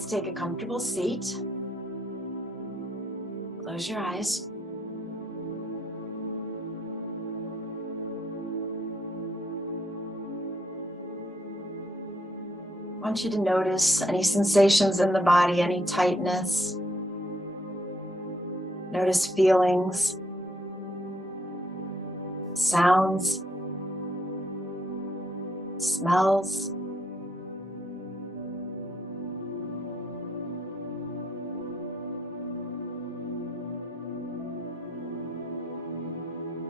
let's take a comfortable seat. Close your eyes. I want you to notice any sensations in the body, any tightness. Notice feelings, sounds, smells.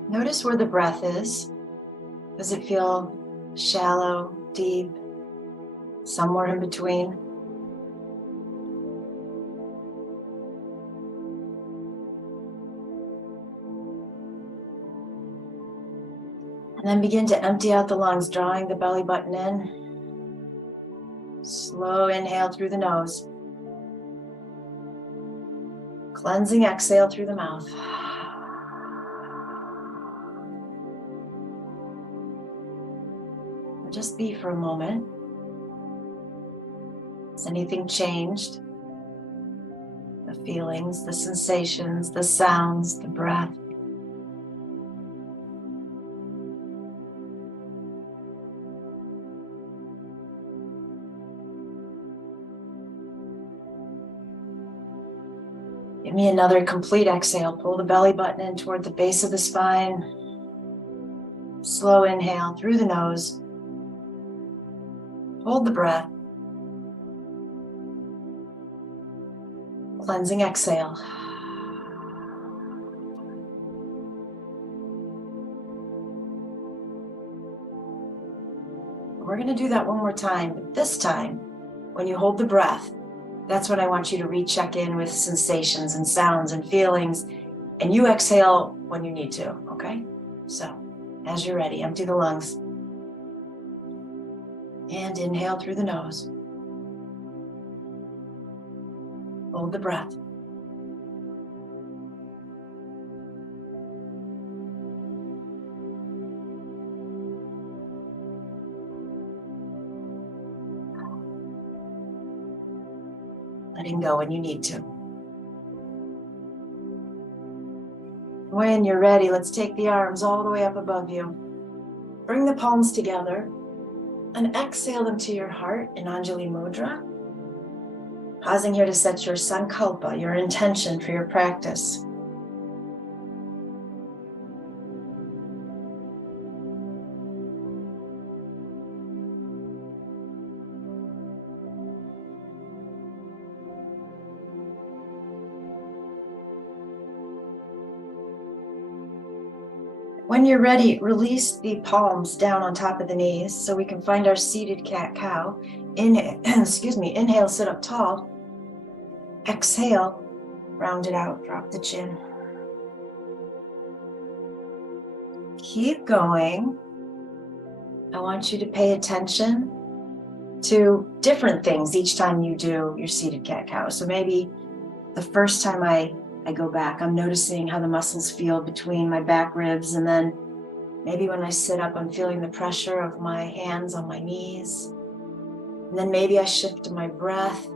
Notice where the breath is. Does it feel shallow, deep, somewhere in between? And then begin to empty out the lungs, drawing the belly button in. Slow inhale through the nose. Cleansing exhale through the mouth. Just be for a moment. Has anything changed? The feelings, the sensations, the sounds, the breath. Give me another complete exhale. Pull the belly button in toward the base of the spine. Slow inhale through the nose. Hold the breath. Cleansing exhale. We're going to do that one more time, but this time, when you hold the breath, that's when I want you to recheck in with sensations and sounds and feelings, and you exhale when you need to, okay? So, as you're ready, empty the lungs. And inhale through the nose. Hold the breath. Letting go when you need to. When you're ready, let's take the arms all the way up above you. Bring the palms together and exhale them to your heart in Anjali Mudra. Pausing here to set your sankalpa, your intention for your practice. When you're ready, release the palms down on top of the knees so we can find our seated cat-cow. Inhale, sit up tall. Exhale, round it out, drop the chin. Keep going. I want you to pay attention to different things each time you do your seated cat-cow. So maybe the first time I go back, I'm noticing how the muscles feel between my back ribs, and then maybe when I sit up, I'm feeling the pressure of my hands on my knees. And then maybe I shift to my breath.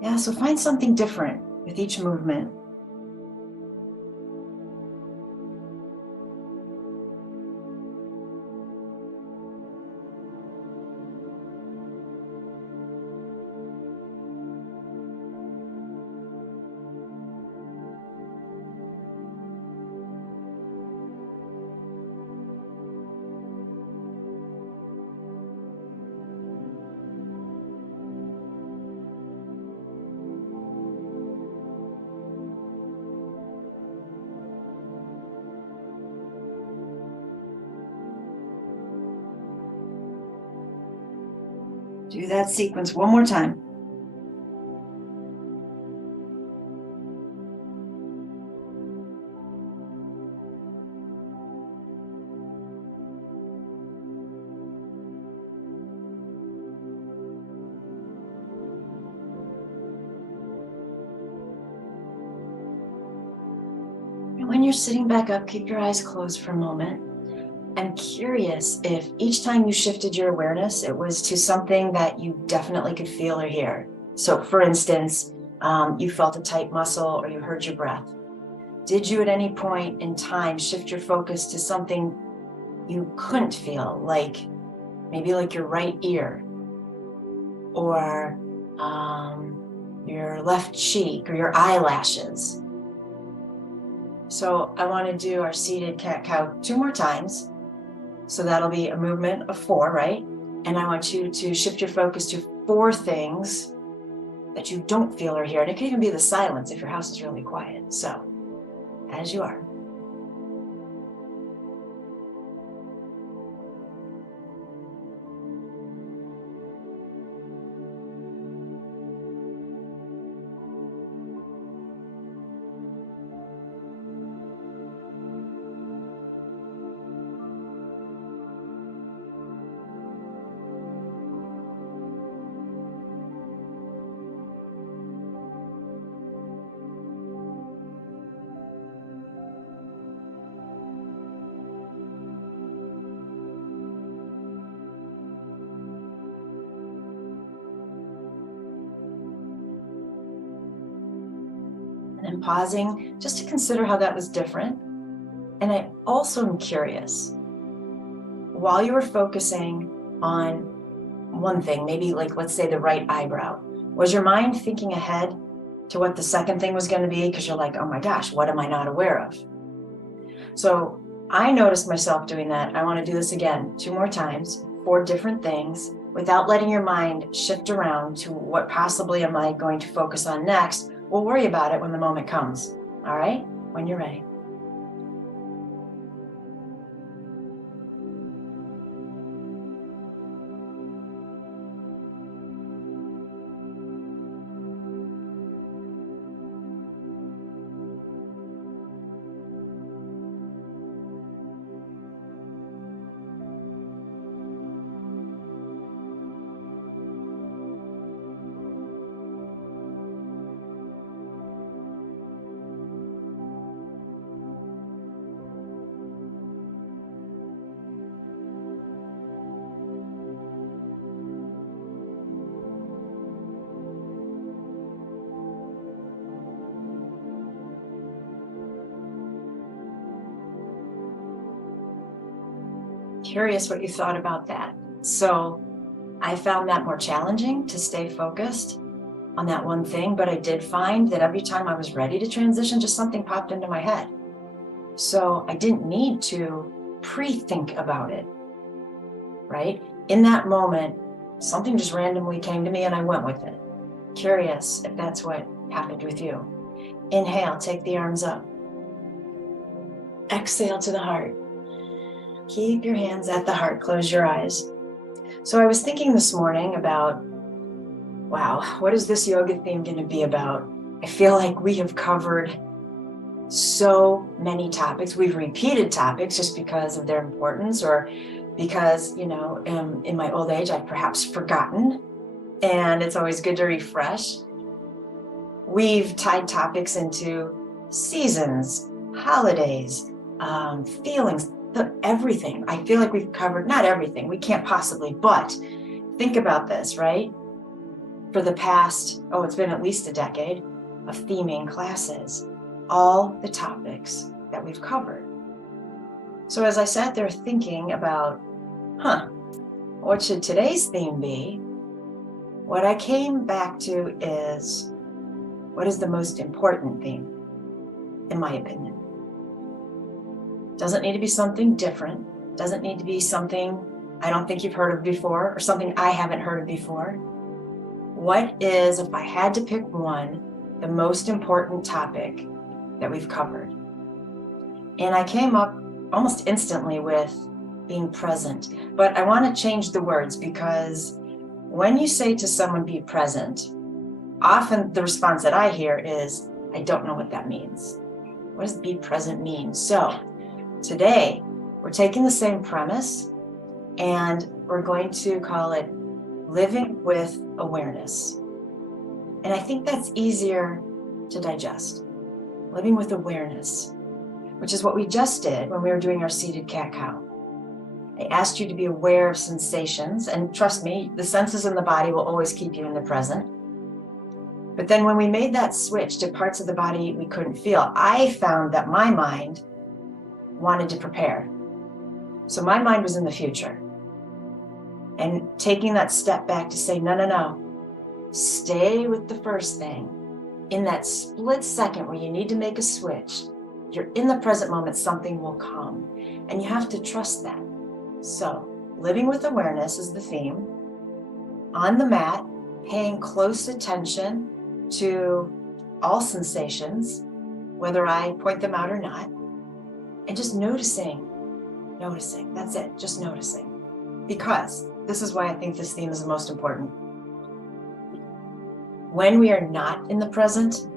Yeah, so find something different with each movement. Do that sequence one more time. And when you're sitting back up, keep your eyes closed for a moment. I'm curious if each time you shifted your awareness, it was to something that you definitely could feel or hear. So for instance, you felt a tight muscle or you heard your breath. Did you at any point in time shift your focus to something you couldn't feel, like maybe like your right ear or your left cheek or your eyelashes? So I want to do our seated cat-cow 2 more times. So that'll be a movement of 4, right? And I want you to shift your focus to 4 things that you don't feel or hear. And it can even be the silence if your house is really quiet. So, as you are. And I'm pausing just to consider how that was different. And I also am curious, while you were focusing on one thing, maybe like, let's say the right eyebrow, was your mind thinking ahead to what the second thing was going to be? Because you're like, oh my gosh, what am I not aware of? So I noticed myself doing that. I want to do this again 2 more times, 4 different things, without letting your mind shift around to what possibly am I going to focus on next. We'll worry about it when the moment comes. All right? When you're ready. Curious what you thought about that. So I found that more challenging to stay focused on that one thing, but I did find that every time I was ready to transition, just something popped into my head. So I didn't need to pre-think about it, right? In that moment, something just randomly came to me and I went with it. Curious if that's what happened with you. Inhale, take the arms up. Exhale to the heart. Keep your hands at the heart, close your eyes. So I was thinking this morning about, wow, what is this yoga theme going to be about? I feel like we have covered so many topics. We've repeated topics just because of their importance, or because, in my old age, I've perhaps forgotten, and it's always good to refresh. We've tied topics into seasons, holidays, feelings, everything. I feel like we've covered, not everything, we can't possibly, but think about this, right? For the past, it's been at least a decade of theming classes, all the topics that we've covered. So as I sat there thinking about, what should today's theme be? What I came back to is, what is the most important theme, in my opinion? Doesn't need to be something different. Doesn't need to be something I don't think you've heard of before, or something I haven't heard of before. What is, if I had to pick one, the most important topic that we've covered? And I came up almost instantly with being present. But I want to change the words, because when you say to someone, be present, often the response that I hear is, I don't know what that means. What does be present mean? So today, we're taking the same premise and we're going to call it living with awareness. And I think that's easier to digest. Living with awareness, which is what we just did when we were doing our seated cat-cow. I asked you to be aware of sensations, and trust me, the senses in the body will always keep you in the present. But then when we made that switch to parts of the body we couldn't feel, I found that my mind wanted to prepare. So my mind was in the future. And taking that step back to say, no, no, no, stay with the first thing. In that split second where you need to make a switch, you're in the present moment, something will come. And you have to trust that. So living with awareness is the theme. On the mat, paying close attention to all sensations, whether I point them out or not, and just noticing. That's it, just noticing. Because this is why I think this theme is the most important. When we are not in the present,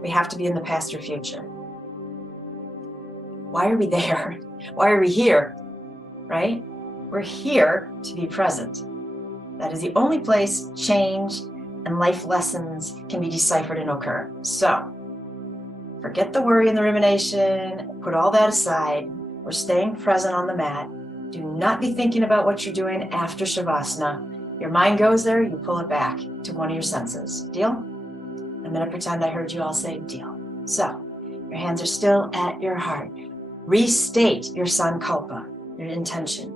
we have to be in the past or future. Why are we there? Why are we here? Right? We're here to be present. That is the only place change and life lessons can be deciphered and occur. So, forget the worry and the rumination, put all that aside. We're staying present on the mat. Do not be thinking about what you're doing after Shavasana. Your mind goes there, you pull it back to one of your senses. Deal? I'm going to pretend I heard you all say deal. So, your hands are still at your heart. Restate your sankalpa, your intention.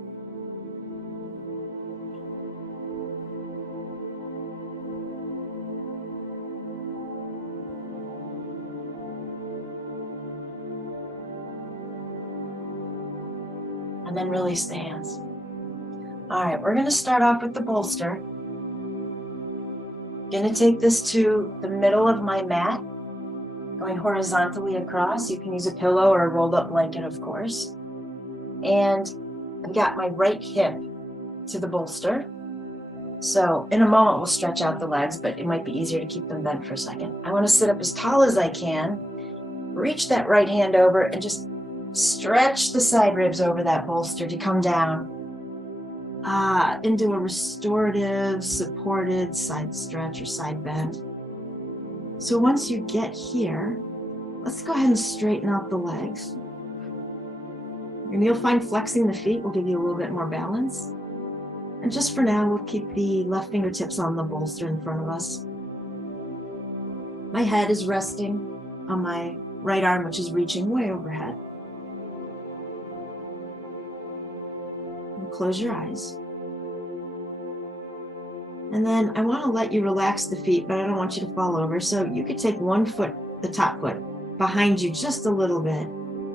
And then release the hands. All right, we're going to start off with the bolster. Going to take this to the middle of my mat, going horizontally across. You can use a pillow or a rolled up blanket, of course. And I've got my right hip to the bolster. So in a moment, we'll stretch out the legs, but it might be easier to keep them bent for a second. I want to sit up as tall as I can, reach that right hand over and just stretch the side ribs over that bolster to come down into a restorative, supported side stretch or side bend. So once you get here, let's go ahead and straighten out the legs. And you'll find flexing the feet will give you a little bit more balance. And just for now, we'll keep the left fingertips on the bolster in front of us. My head is resting on my right arm, which is reaching way overhead. Close your eyes. And then I want to let you relax the feet, but I don't want you to fall over. So you could take one foot, the top foot, behind you just a little bit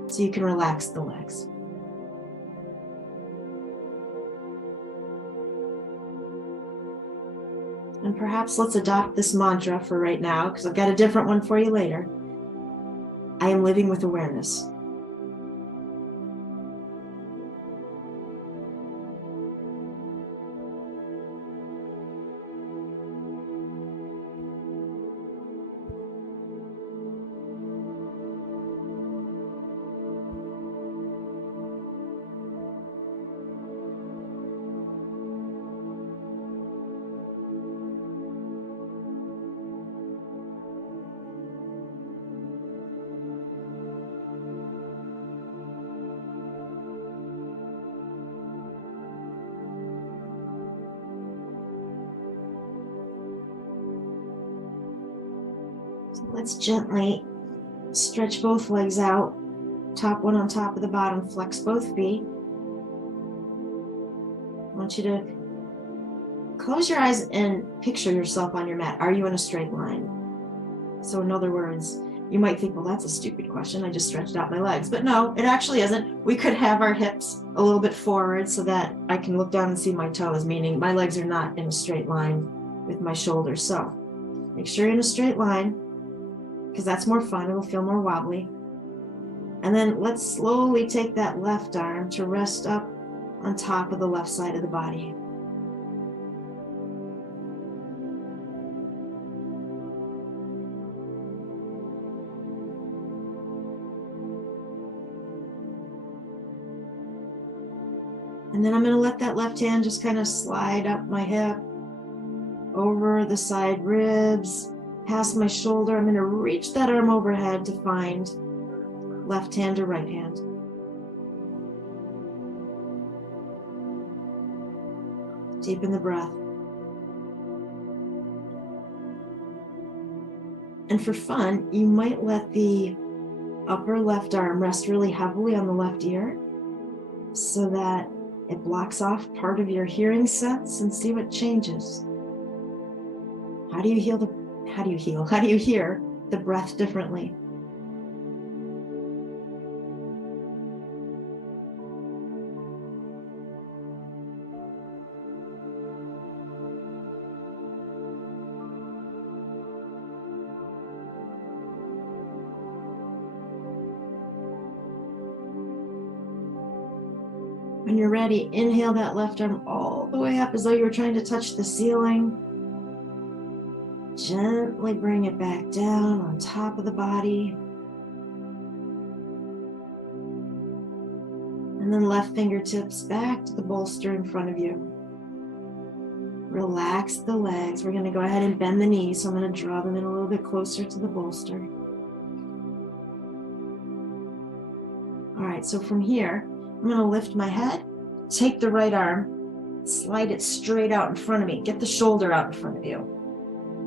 so you can relax the legs. And perhaps let's adopt this mantra for right now, because I've got a different one for you later. I am living with awareness. So let's gently stretch both legs out, top one on top of the bottom, flex both feet. I want you to close your eyes and picture yourself on your mat. Are you in a straight line? So in other words, you might think, well, that's a stupid question. I just stretched out my legs. But no, it actually isn't. We could have our hips a little bit forward so that I can look down and see my toes, meaning my legs are not in a straight line with my shoulders. So make sure you're in a straight line, because that's more fun. It'll feel more wobbly. And then let's slowly take that left arm to rest up on top of the left side of the body. And then I'm going to let that left hand just kind of slide up my hip, over the side ribs, past my shoulder. I'm going to reach that arm overhead to find left hand or right hand. Deepen the breath. And for fun, you might let the upper left arm rest really heavily on the left ear so that it blocks off part of your hearing sense, and see what changes. How do you hear the breath differently? When you're ready, inhale that left arm all the way up as though you were trying to touch the ceiling. Gently bring it back down on top of the body. And then left fingertips back to the bolster in front of you. Relax the legs. We're going to go ahead and bend the knees, so I'm going to draw them in a little bit closer to the bolster. All right, so from here, I'm going to lift my head, take the right arm, slide it straight out in front of me. Get the shoulder out in front of you.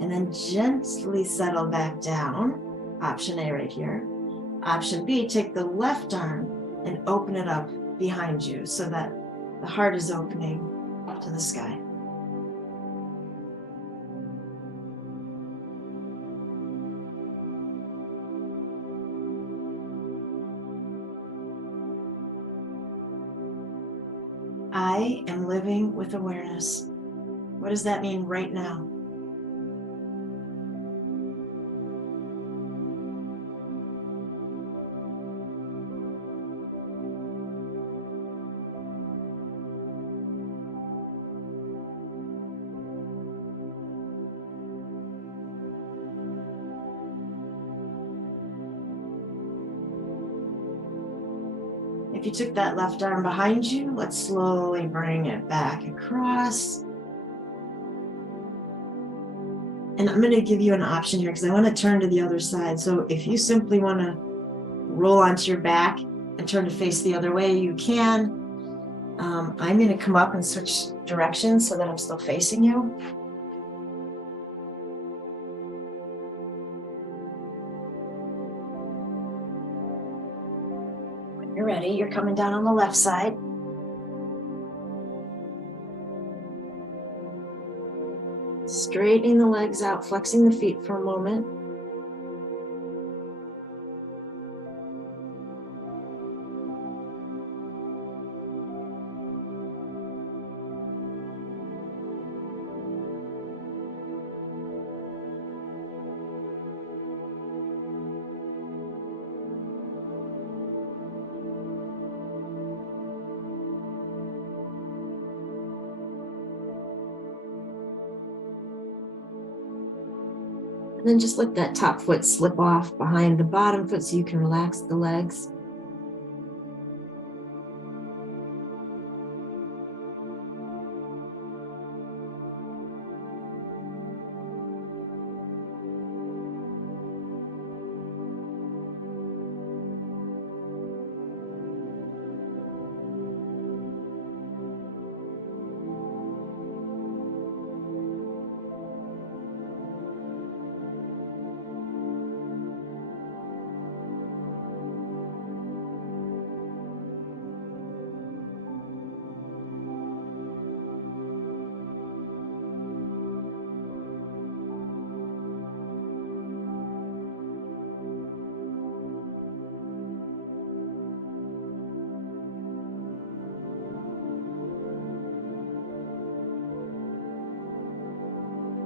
And then gently settle back down. Option A right here. Option B, take the left arm and open it up behind you so that the heart is opening up to the sky. I am living with awareness. What does that mean right now? If you took that left arm behind you, let's slowly bring it back across. And I'm going to give you an option here because I want to turn to the other side. So if you simply want to roll onto your back and turn to face the other way, you can. I'm going to come up and switch directions so that I'm still facing you. You're ready. You're coming down on the left side. Straightening the legs out, flexing the feet for a moment. And then just let that top foot slip off behind the bottom foot so you can relax the legs.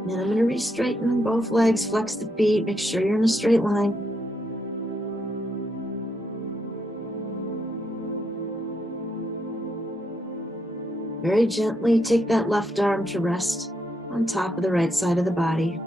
And I'm going to re-straighten both legs, flex the feet, make sure you're in a straight line. Very gently take that left arm to rest on top of the right side of the body.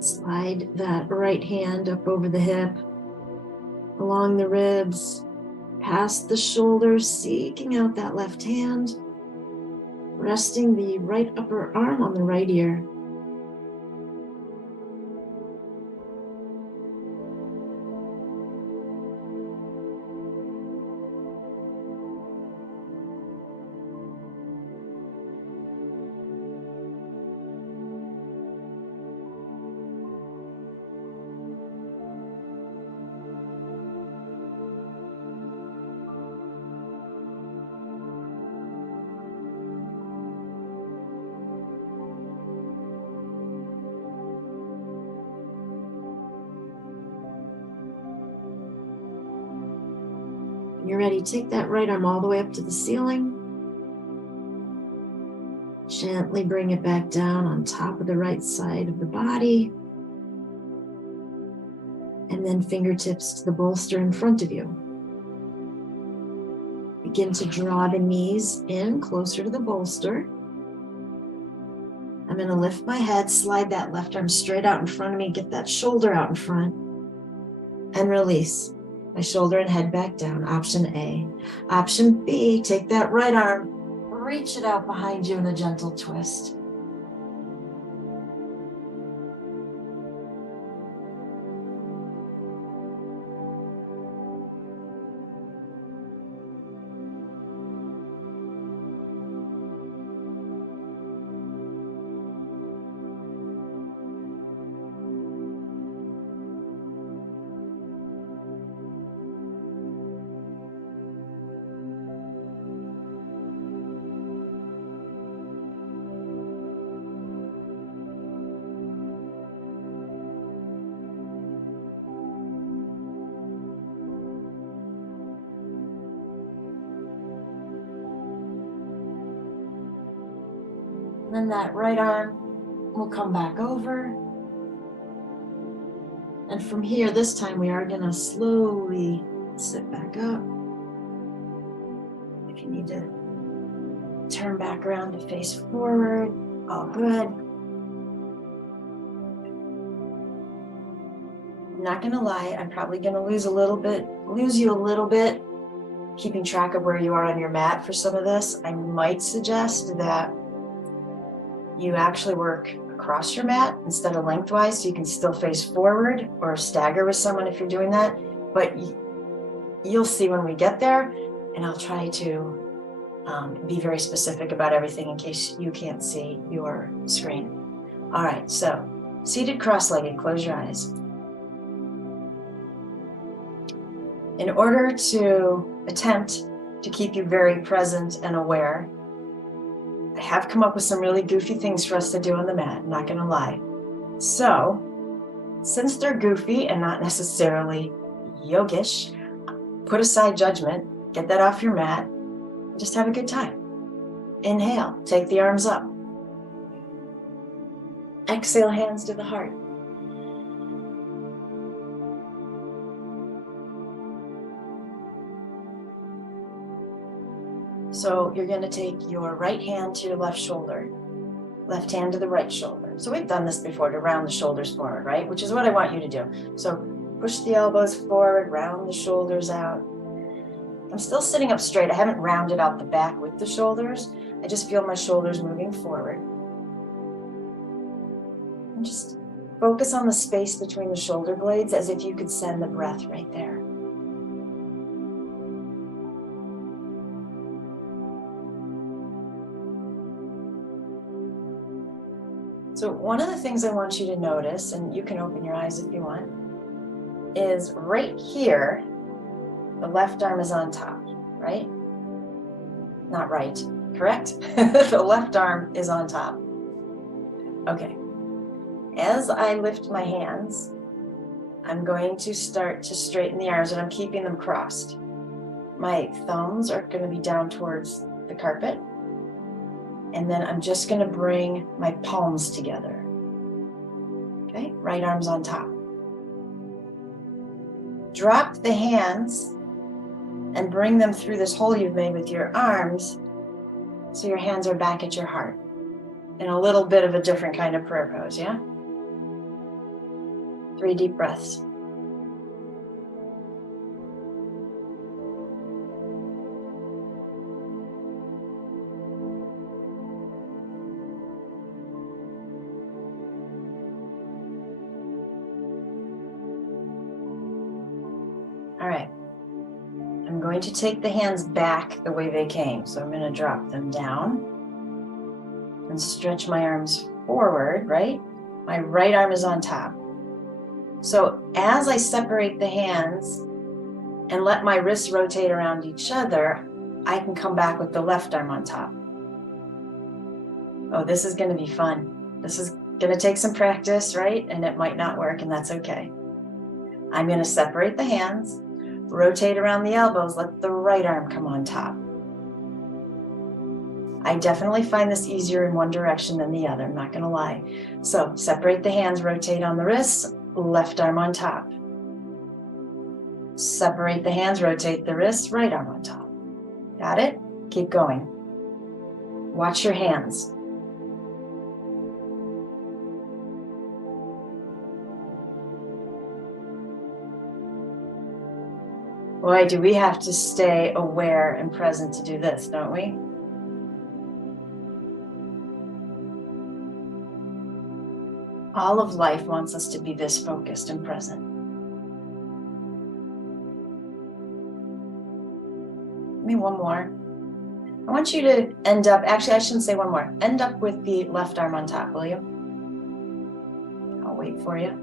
Slide that right hand up over the hip, along the ribs, past the shoulders, seeking out that left hand, resting the right upper arm on the right ear. you're ready, take that right arm all the way up to the ceiling. Gently bring it back down on top of the right side of the body. And then fingertips to the bolster in front of you. Begin to draw the knees in closer to the bolster. I'm going to lift my head, slide that left arm straight out in front of me, get that shoulder out in front, and release my shoulder and head back down. Option A. Option B, take that right arm, reach it out behind you in a gentle twist. Then that right arm will come back over. And from here, this time we are going to slowly sit back up. If you need to turn back around to face forward, all good. I'm not going to lie, I'm probably going to lose you a little bit, keeping track of where you are on your mat for some of this. I might suggest that you actually work across your mat instead of lengthwise, so you can still face forward or stagger with someone if you're doing that. But you'll see when we get there, and I'll try to be very specific about everything in case you can't see your screen. All right, so seated cross-legged, close your eyes. In order to attempt to keep you very present and aware, I have come up with some really goofy things for us to do on the mat, I'm not gonna lie. So, since they're goofy and not necessarily yogish, put aside judgment, get that off your mat, and just have a good time. Inhale, take the arms up. Exhale, hands to the heart. So you're going to take your right hand to your left shoulder, left hand to the right shoulder. So we've done this before, to round the shoulders forward, right? Which is what I want you to do. So push the elbows forward, round the shoulders out. I'm still sitting up straight. I haven't rounded out the back with the shoulders. I just feel my shoulders moving forward. And just focus on the space between the shoulder blades as if you could send the breath right there. So one of the things I want you to notice, and you can open your eyes if you want, is right here, the left arm is on top, right? Not right, correct? The left arm is on top. Okay. As I lift my hands, I'm going to start to straighten the arms, and I'm keeping them crossed. My thumbs are going to be down towards the carpet. And then I'm just going to bring my palms together. Okay, right arm's on top. Drop the hands and bring them through this hole you've made with your arms so your hands are back at your heart. In a little bit of a different kind of prayer pose, yeah? 3 deep breaths. All right, I'm going to take the hands back the way they came. So I'm going to drop them down and stretch my arms forward, right? My right arm is on top. So as I separate the hands and let my wrists rotate around each other, I can come back with the left arm on top. Oh, this is going to be fun. This is going to take some practice, right? And it might not work, and that's okay. I'm going to separate the hands. Rotate around the elbows, let the right arm come on top. I definitely find this easier in one direction than the other, I'm not gonna lie. So separate the hands, rotate on the wrists, left arm on top. Separate the hands, rotate the wrists, right arm on top. Got it? Keep going. Watch your hands. Boy, do we have to stay aware and present to do this, don't we? All of life wants us to be this focused and present. Give me one more. I want you to end up, actually I shouldn't say one more, end up with the left arm on top, will you? I'll wait for you.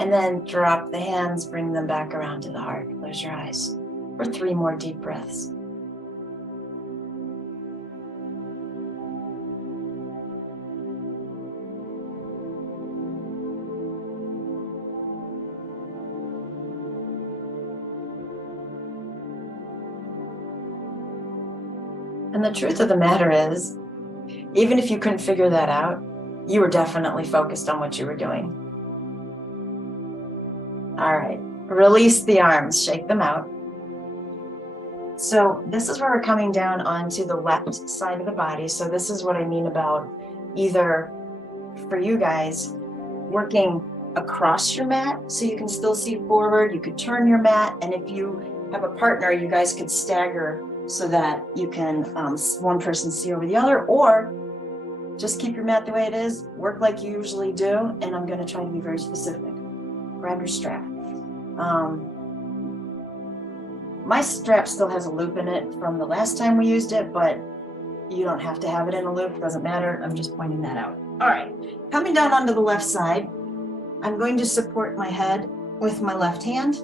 And then drop the hands, bring them back around to the heart. Close your eyes for 3 more deep breaths. And the truth of the matter is, even if you couldn't figure that out, you were definitely focused on what you were doing. All right, release the arms, shake them out. So this is where we're coming down onto the left side of the body. So this is what I mean about either, for you guys, working across your mat so you can still see forward. You could turn your mat, and if you have a partner, you guys could stagger so that you can one person see over the other, or just keep your mat the way it is, work like you usually do, and I'm going to try to be very specific. Grab your strap. My strap still has a loop in it from the last time we used it, but you don't have to have it in a loop, it doesn't matter. I'm just pointing that out. All right, coming down onto the left side, I'm going to support my head with my left hand,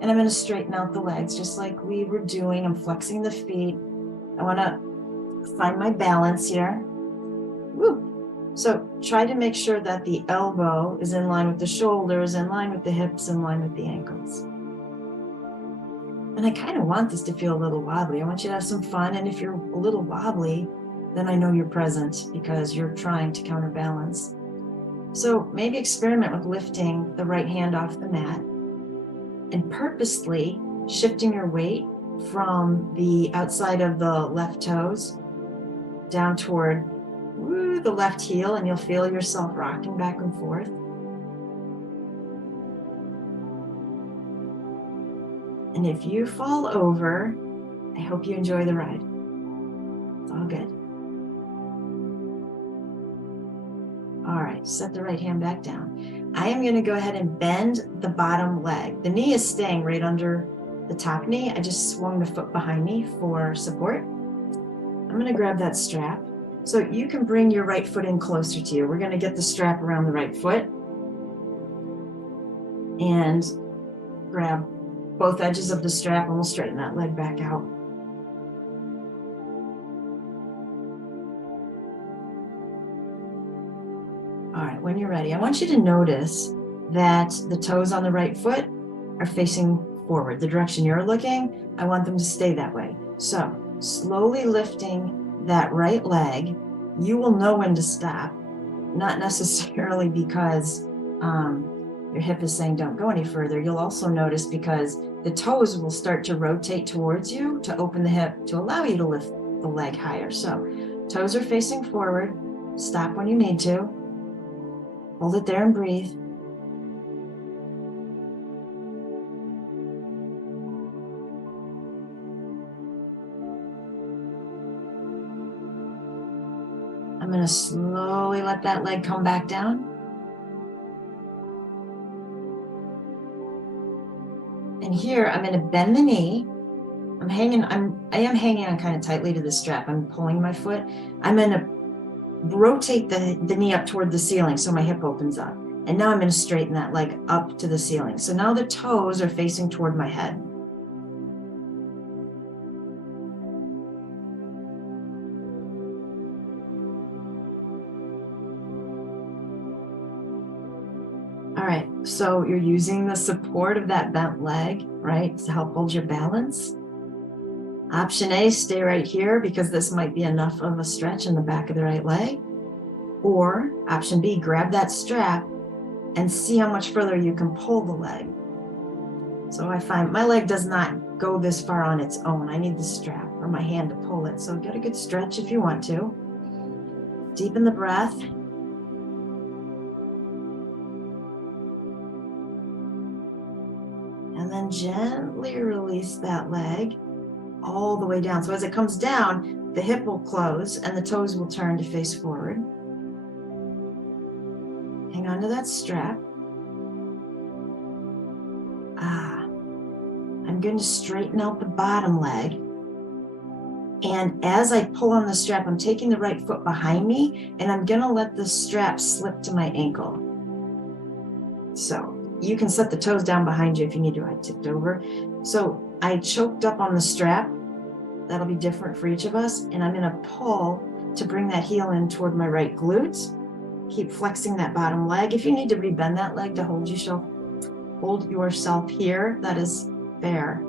and I'm going to straighten out the legs just like we were doing. I'm flexing the feet. I want to find my balance here. Woo. So try to make sure that the elbow is in line with the shoulders, in line with the hips, in line with the ankles. And I kind of want this to feel a little wobbly. I want you to have some fun. And if you're a little wobbly, then I know you're present because you're trying to counterbalance. So maybe experiment with lifting the right hand off the mat and purposely shifting your weight from the outside of the left toes down toward the left heel, and you'll feel yourself rocking back and forth. And if you fall over, I hope you enjoy the ride. It's all good. All right, set the right hand back down. I am going to go ahead and bend the bottom leg. The knee is staying right under the top knee. I just swung the foot behind me for support. I'm going to grab that strap. So you can bring your right foot in closer to you. We're going to get the strap around the right foot and grab both edges of the strap, and we'll straighten that leg back out. All right, when you're ready, I want you to notice that the toes on the right foot are facing forward. The direction you're looking, I want them to stay that way. So slowly lifting that right leg, you will know when to stop, not necessarily because your hip is saying don't go any further. You'll also notice because the toes will start to rotate towards you to open the hip to allow you to lift the leg higher. So toes are facing forward. Stop when you need to. Hold it there and breathe. I'm going to slowly let that leg come back down. And here I'm going to bend the knee. I am hanging on kind of tightly to the strap. I'm pulling my foot. I'm going to rotate the knee up toward the ceiling so my hip opens up. And now I'm going to straighten that leg up to the ceiling. So now the toes are facing toward my head. All right, So you're using the support of that bent leg, right, to help hold your balance. Option A, stay right here because this might be enough of a stretch in the back of the right leg. Or option B, grab that strap and see how much further you can pull the leg. So I find my leg does not go this far on its own. I need the strap or my hand to pull it. So get a good stretch if you want to. Deepen the breath. And then gently release that leg all the way down. So as it comes down, the hip will close and the toes will turn to face forward. Hang on to that strap. I'm going to straighten out the bottom leg. And as I pull on the strap, I'm taking the right foot behind me and I'm going to let the strap slip to my ankle. So you can set the toes down behind you if you need to. I tipped over. So I choked up on the strap. That'll be different for each of us. And I'm going to pull to bring that heel in toward my right glute. Keep flexing that bottom leg. If you need to rebend that leg to hold yourself here, that is fair.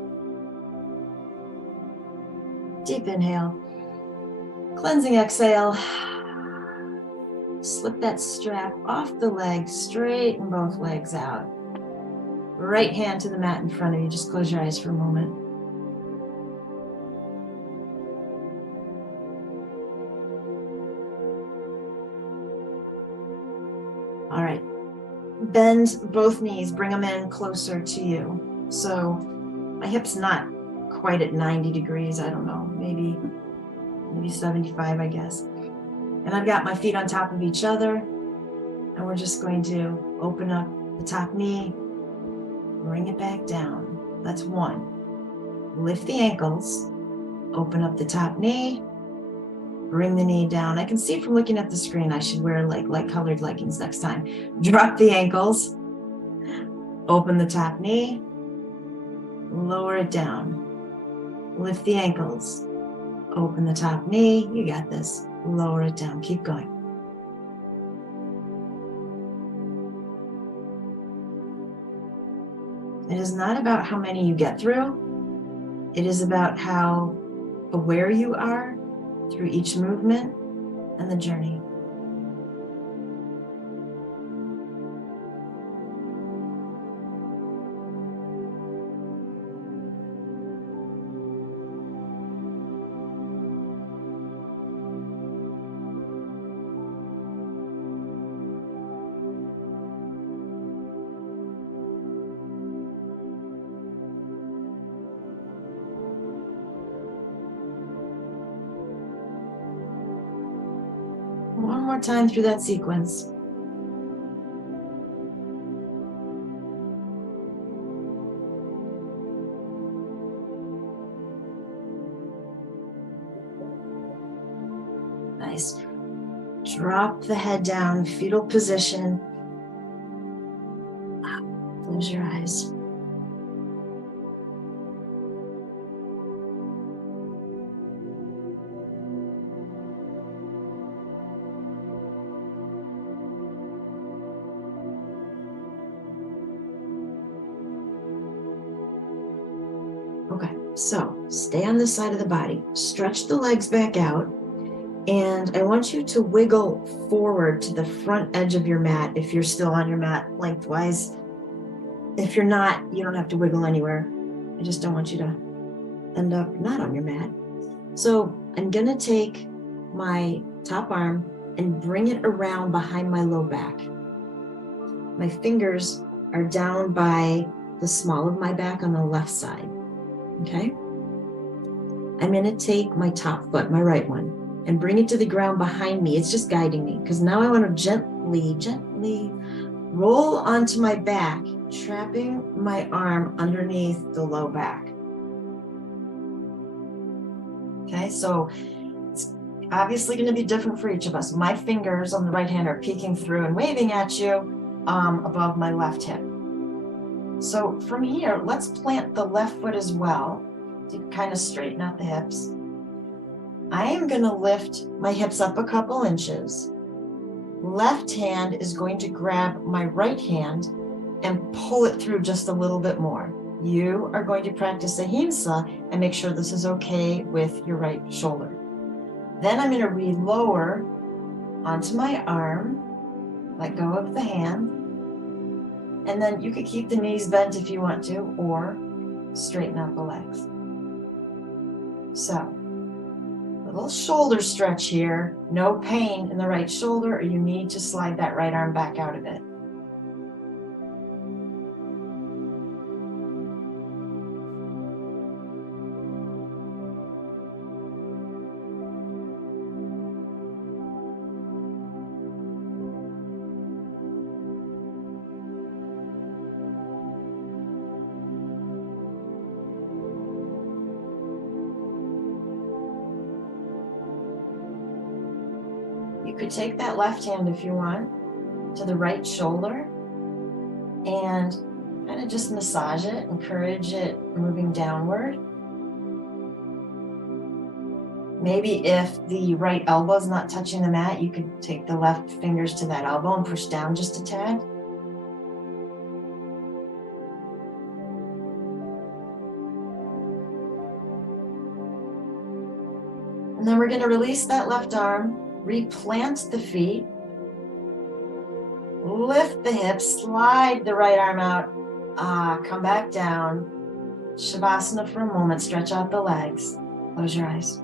Deep inhale. Cleansing exhale. Slip that strap off the leg, straighten both legs out. Right hand to the mat in front of you. Just close your eyes for a moment. All right. Bend both knees, bring them in closer to you. So my hip's not quite at 90 degrees. I don't know, maybe 75, I guess. And I've got my feet on top of each other. And we're just going to open up the top knee, bring it back down. That's one. Lift the ankles, open up the top knee, bring the knee down. I can see from looking at the screen, I should wear light colored leggings next time. Drop the ankles, open the top knee, lower it down. Lift the ankles, open the top knee. You got this. Lower it down. Keep going. It is not about how many you get through. It is about how aware you are through each movement and the journey. One more time through that sequence. Nice. Drop the head down, fetal position. Close your eyes. Okay, so stay on this side of the body. Stretch the legs back out. And I want you to wiggle forward to the front edge of your mat if you're still on your mat lengthwise. If you're not, you don't have to wiggle anywhere. I just don't want you to end up not on your mat. So I'm going to take my top arm and bring it around behind my low back. My fingers are down by the small of my back on the left side. Okay? I'm going to take my top foot, my right one, and bring it to the ground behind me. It's just guiding me because now I want to gently roll onto my back, trapping my arm underneath the low back. Okay, so it's obviously going to be different for each of us. My fingers on the right hand are peeking through and waving at you above my left hip. So from here, let's plant the left foot as well to kind of straighten out the hips. I am going to lift my hips up a couple inches. Left hand is going to grab my right hand and pull it through just a little bit more. You are going to practice ahimsa and make sure this is okay with your right shoulder. Then I'm going to relower onto my arm, let go of the hand, and then you could keep the knees bent if you want to, or straighten out the legs. So, little shoulder stretch here, no pain in the right shoulder, or you need to slide that right arm back out of it. You could take that left hand if you want to the right shoulder and kind of just massage it, encourage it moving downward. Maybe if the right elbow is not touching the mat, you could take the left fingers to that elbow and push down just a tad. And then we're going to release that left arm, replant the feet, lift the hips, slide the right arm out, come back down, Shavasana for a moment, stretch out the legs, close your eyes.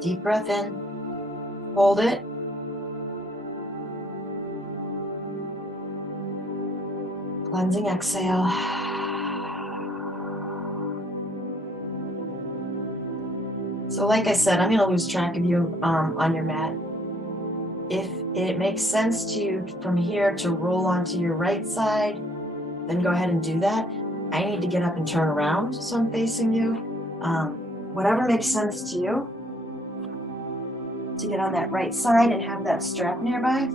Deep breath in, hold it. Cleansing exhale. So like I said, I'm going to lose track of you on your mat. If it makes sense to you from here to roll onto your right side, then go ahead and do that. I need to get up and turn around so I'm facing you. Whatever makes sense to you. To get on that right side and have that strap nearby.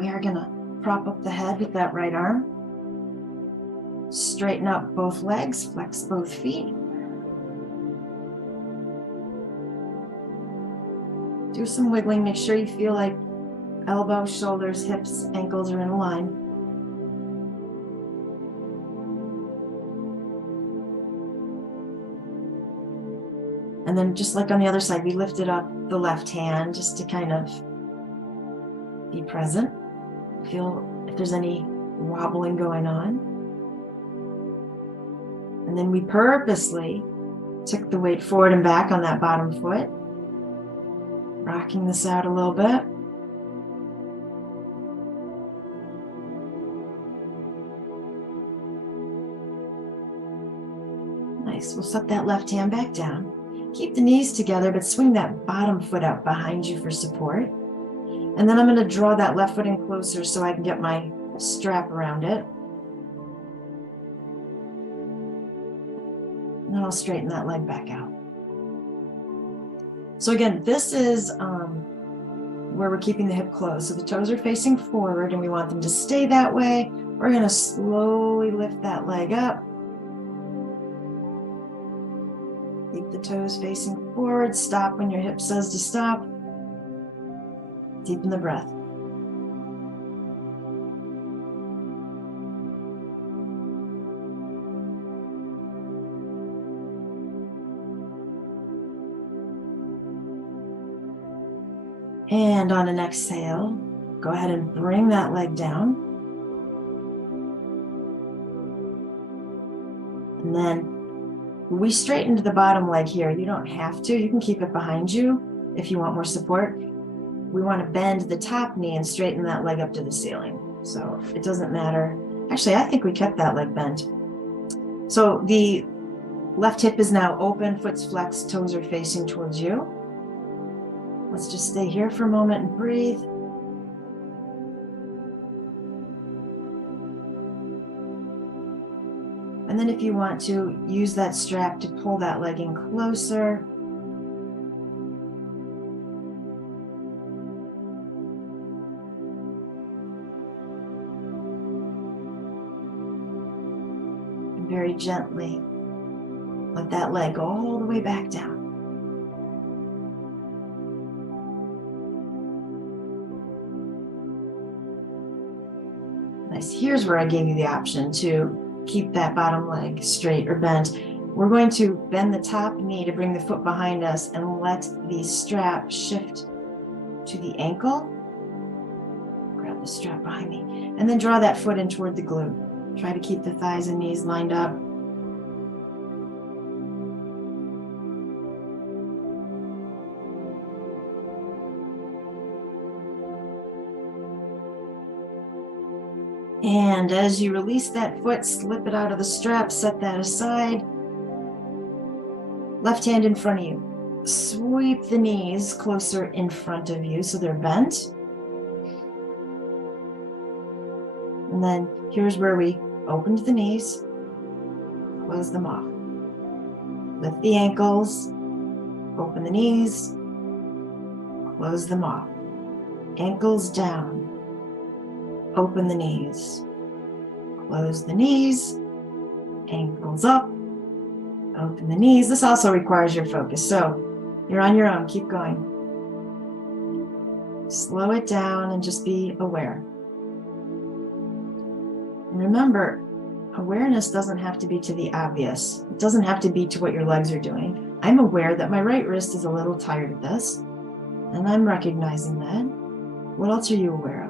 We are gonna prop up the head with that right arm. Straighten up both legs, flex both feet. Do some wiggling, make sure you feel like elbows, shoulders, hips, ankles are in line. And then just like on the other side, we lifted up the left hand just to kind of be present. Feel if there's any wobbling going on. And then we purposely took the weight forward and back on that bottom foot. Rocking this out a little bit. Nice. We'll set that left hand back down. Keep the knees together, but swing that bottom foot out behind you for support. And then I'm going to draw that left foot in closer so I can get my strap around it. And then I'll straighten that leg back out. So again, this is where we're keeping the hip closed. So the toes are facing forward and we want them to stay that way. We're going to slowly lift that leg up. Keep the toes facing forward. Stop when your hip says to stop. Deepen the breath. And on an exhale, go ahead and bring that leg down. And then we straightened the bottom leg here. You don't have to. You can keep it behind you if you want more support. We want to bend the top knee and straighten that leg up to the ceiling. So it doesn't matter. Actually, I think we kept that leg bent. So the left hip is now open, foot's flexed, toes are facing towards you. Let's just stay here for a moment and breathe. And then if you want to, use that strap to pull that leg in closer. And very gently let that leg go all the way back down. Nice. Here's where I gave you the option to keep that bottom leg straight or bent. We're going to bend the top knee to bring the foot behind us and let the strap shift to the ankle. Grab the strap behind me and then draw that foot in toward the glute. Try to keep the thighs and knees lined up. And as you release that foot, slip it out of the strap, set that aside. Left hand in front of you. Sweep the knees closer in front of you so they're bent. And then here's where we opened the knees, close them off. Lift the ankles, open the knees, close them off. Ankles down, open the knees, close the knees, ankles up, open the knees. This also requires your focus, so you're on your own, keep going. Slow it down and just be aware. And remember, awareness doesn't have to be to the obvious. It doesn't have to be to what your legs are doing. I'm aware that my right wrist is a little tired of this, and I'm recognizing that. What else are you aware of?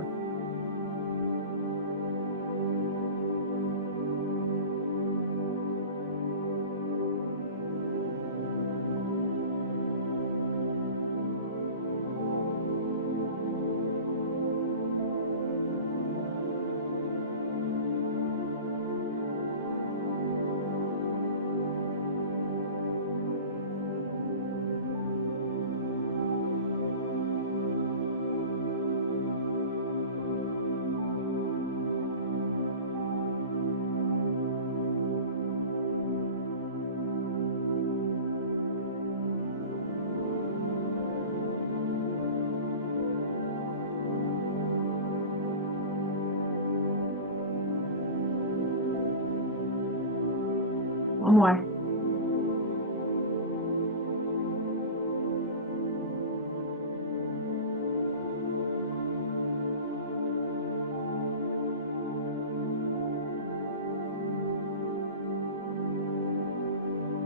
One more.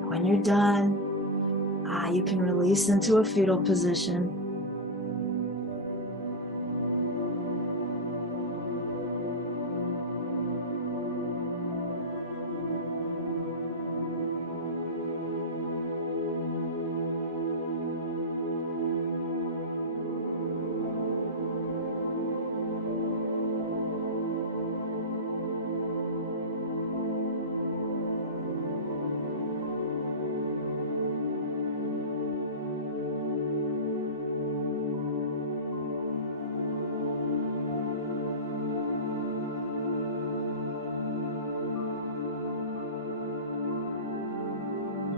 When you're done, you can release into a fetal position.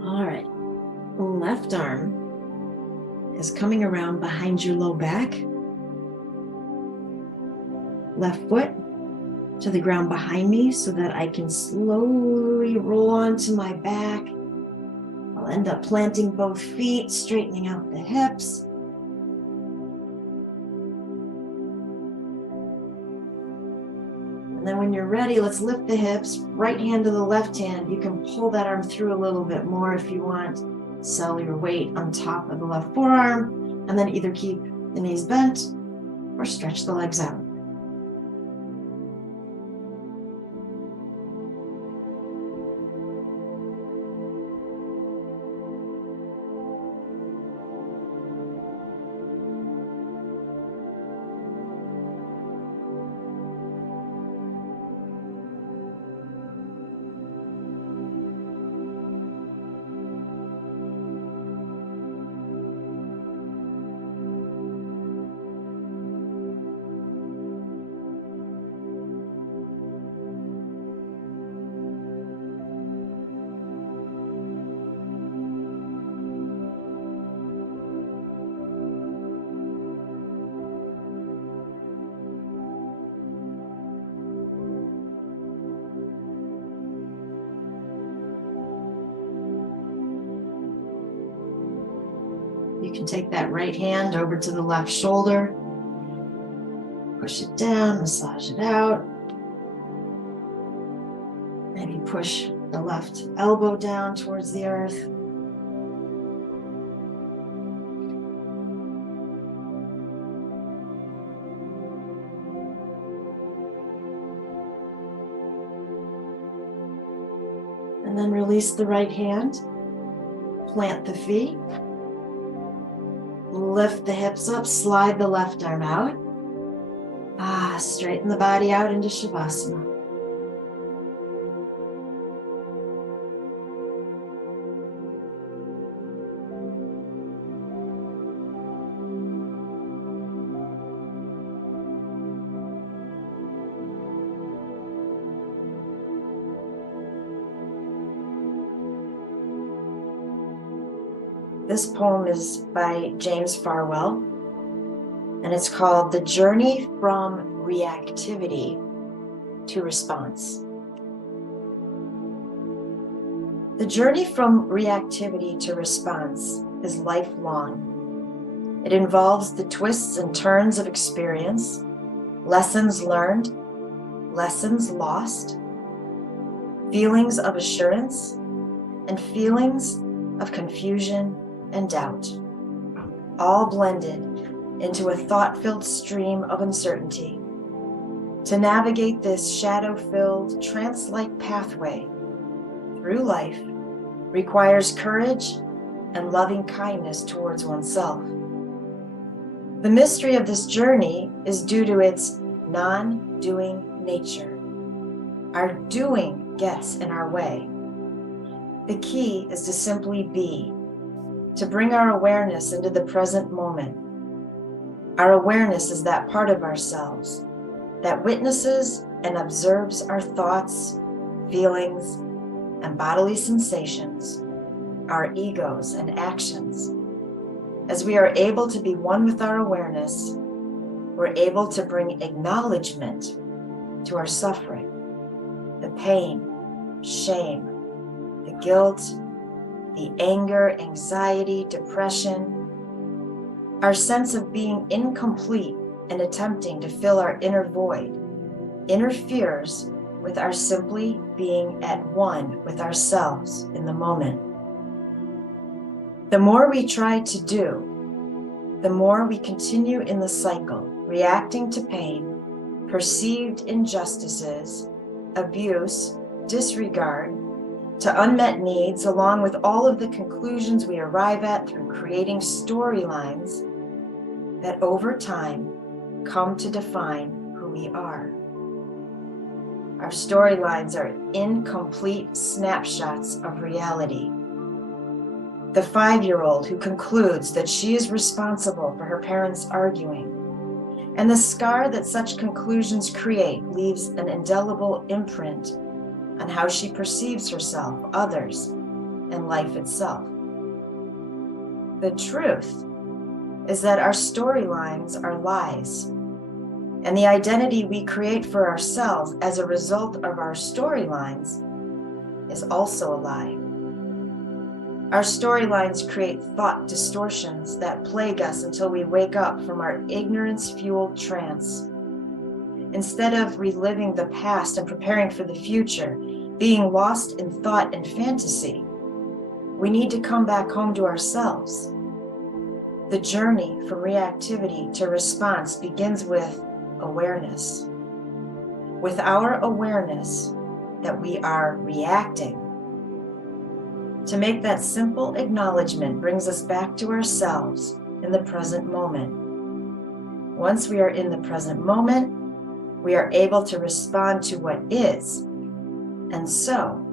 All right, left arm is coming around behind your low back. Left foot to the ground behind me so that I can slowly roll onto my back. I'll end up planting both feet, straightening out the hips. And then when you're ready, let's lift the hips, right hand to the left hand. You can pull that arm through a little bit more if you want. Settle your weight on top of the left forearm, and then either keep the knees bent or stretch the legs out. can take that right hand over to the left shoulder, push it down, massage it out. Maybe push the left elbow down towards the earth. And then release the right hand, plant the feet, lift the hips up, slide the left arm out. Straighten the body out into Shavasana. This poem is by James Farwell, and it's called The Journey from Reactivity to Response. The journey from reactivity to response is lifelong. It involves the twists and turns of experience, lessons learned, lessons lost, feelings of assurance, and feelings of confusion and doubt, all blended into a thought-filled stream of uncertainty. To navigate this shadow-filled, trance-like pathway through life requires courage and loving kindness towards oneself. The mystery of this journey is due to its non-doing nature. Our doing gets in our way. The key is to simply be, to bring our awareness into the present moment. Our awareness is that part of ourselves that witnesses and observes our thoughts, feelings, and bodily sensations, our egos and actions. As we are able to be one with our awareness, we're able to bring acknowledgement to our suffering, the pain, shame, the guilt, the anger, anxiety, depression. Our sense of being incomplete and attempting to fill our inner void interferes with our simply being at one with ourselves in the moment. The more we try to do, the more we continue in the cycle, reacting to pain, perceived injustices, abuse, disregard, to unmet needs, along with all of the conclusions we arrive at through creating storylines that over time come to define who we are. Our storylines are incomplete snapshots of reality. The 5-year-old who concludes that she is responsible for her parents arguing, and the scar that such conclusions create leaves an indelible imprint on how she perceives herself, others, and life itself. The truth is that our storylines are lies, and the identity we create for ourselves as a result of our storylines is also a lie. Our storylines create thought distortions that plague us until we wake up from our ignorance-fueled trance. Instead of reliving the past and preparing for the future, being lost in thought and fantasy, we need to come back home to ourselves. The journey from reactivity to response begins with awareness. With our awareness that we are reacting. To make that simple acknowledgement brings us back to ourselves in the present moment. Once we are in the present moment, we are able to respond to what is, and so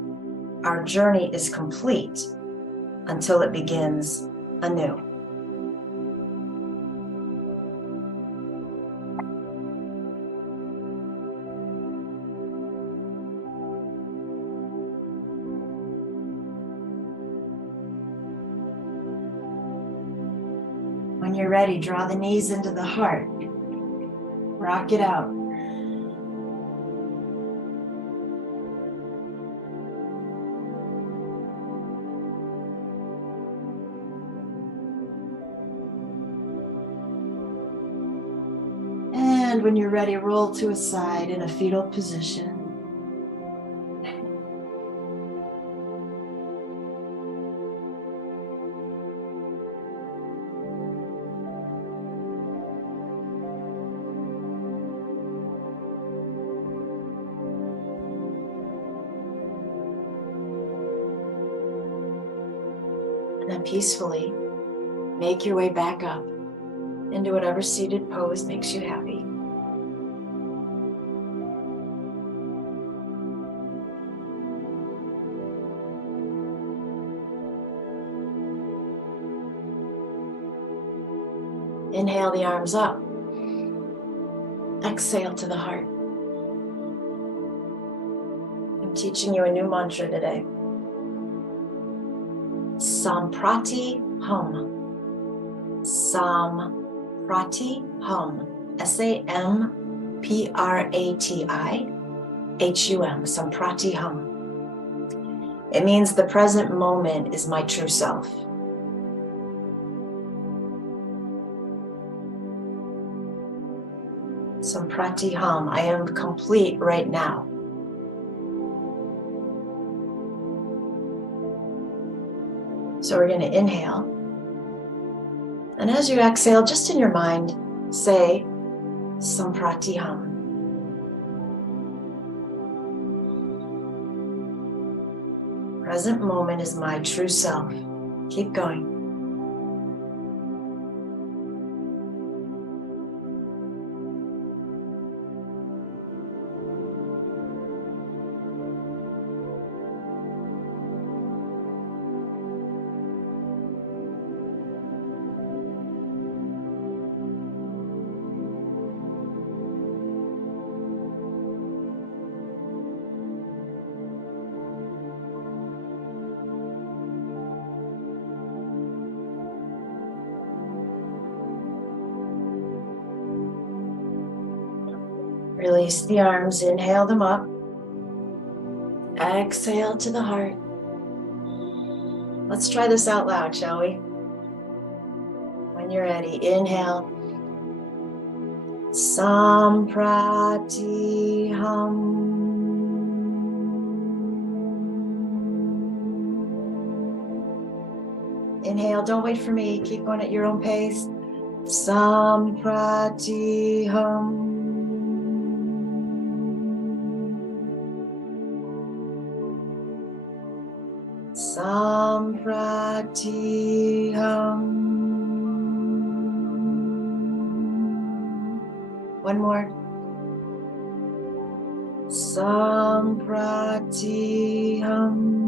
our journey is complete until it begins anew. When you're ready, draw the knees into the heart. Rock it out. And when you're ready, roll to a side in a fetal position. And then peacefully make your way back up into whatever seated pose makes you happy. Inhale the arms up. Exhale to the heart. I'm teaching you a new mantra today. Samprati Hum. Samprati Hum. S-A-M-P-R-A-T-I-H-U-M. Samprati Hum. It means the present moment is my true self. Samprati Hum. I am complete right now. So we're going to inhale. And as you exhale, just in your mind, say Samprati Hum. Present moment is my true self. Keep going. Release the arms, inhale them up. Exhale to the heart. Let's try this out loud, shall we? When you're ready, inhale. Samprati Hum. Inhale, don't wait for me. Keep going at your own pace. Samprati Hum. Samprati Hum. One more. Samprati Hum.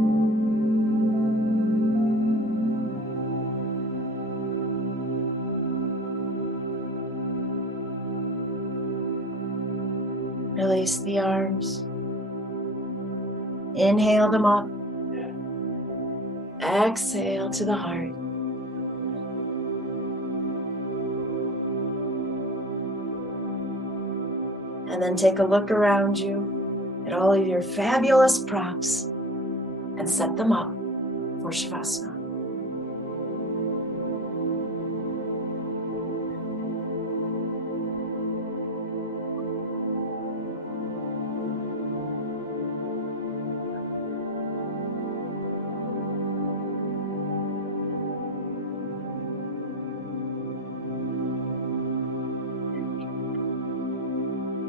Release the arms. Inhale them up. Exhale to the heart. And then take a look around you at all of your fabulous props and set them up for Shavasana.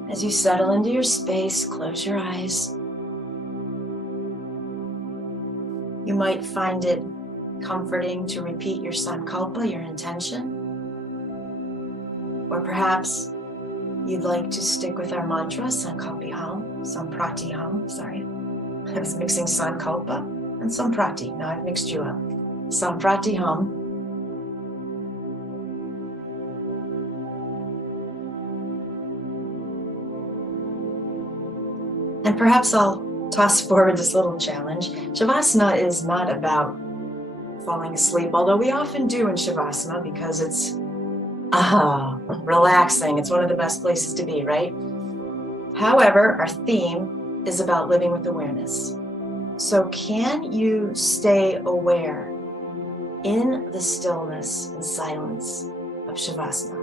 As you settle into your space, close your eyes. You might find it comforting to repeat your sankalpa, your intention. Or perhaps you'd like to stick with our mantra, Sankalpi Hum, Samprati Hum, sorry. I was mixing sankalpa and samprati. Now I've mixed you up. Samprati Hum. And perhaps I'll toss forward this little challenge. Shavasana is not about falling asleep, although we often do in Shavasana because it's relaxing. It's one of the best places to be, right? However, our theme is about living with awareness. So can you stay aware in the stillness and silence of Shavasana?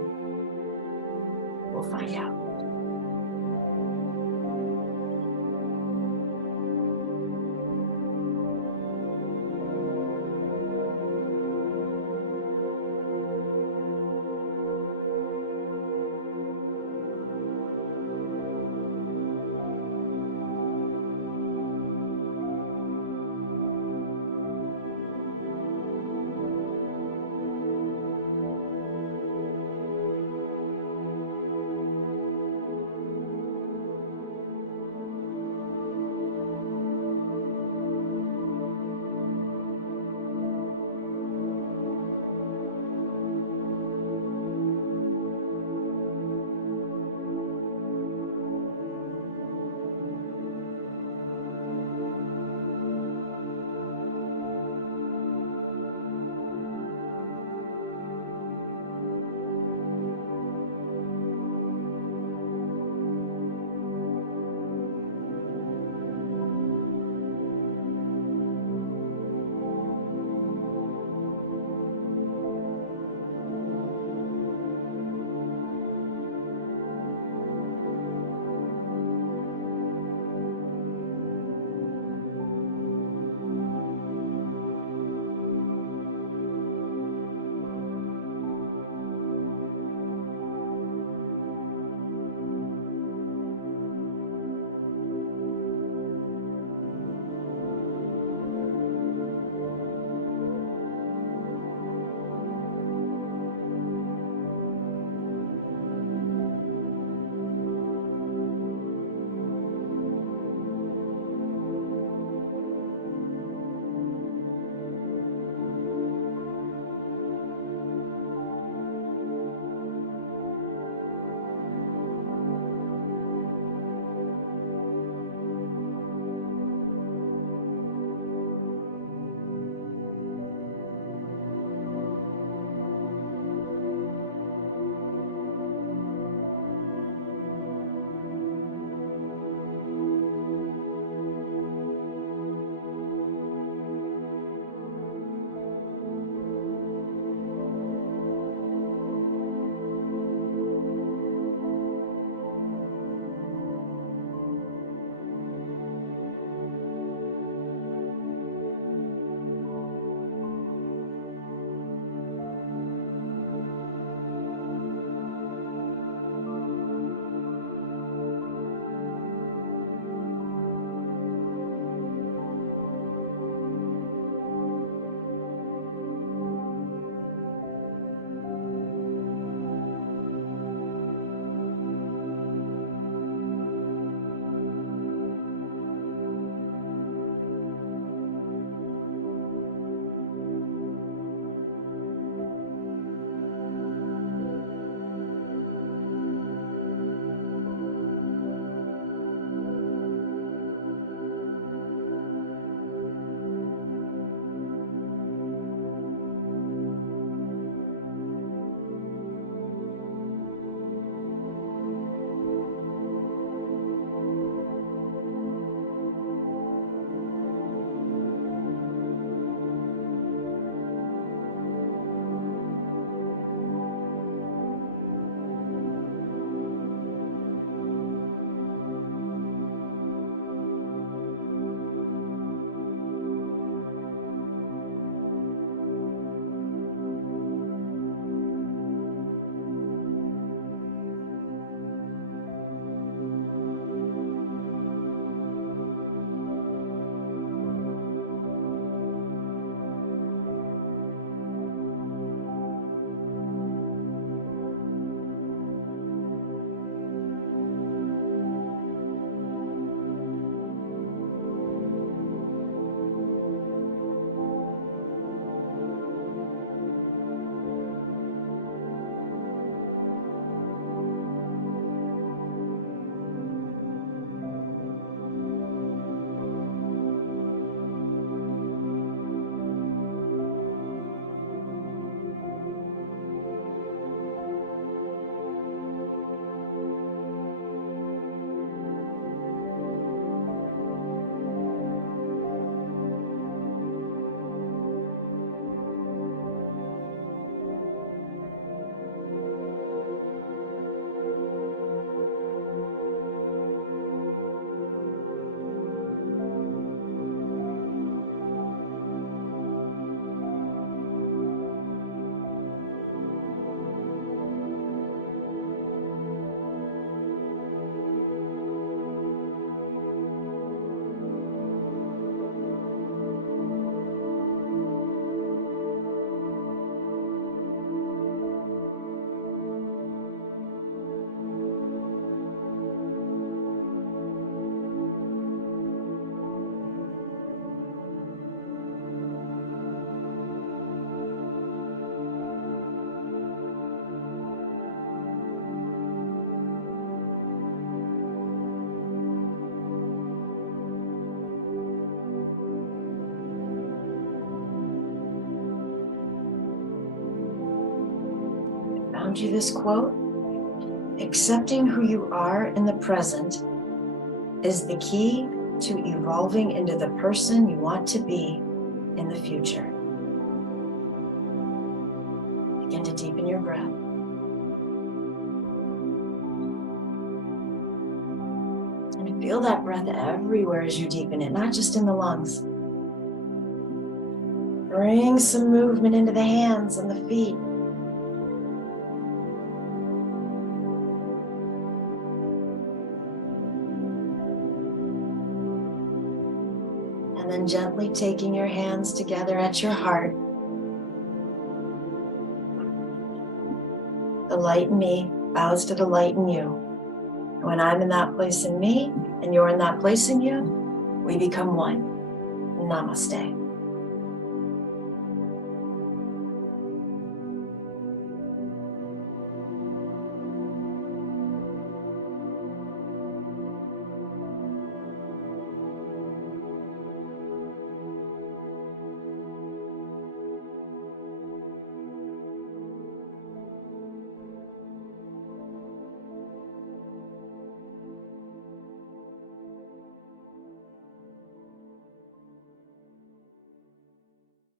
We'll find out. told you this quote. Accepting who you are in the present is the key to evolving into the person you want to be in the future. Begin to deepen your breath. And feel that breath everywhere as you deepen it, not just in the lungs. Bring some movement into the hands and the feet. And then gently taking your hands together at your heart. The light in me bows to the light in you. And when I'm in that place in me, and you're in that place in you, we become one. Namaste.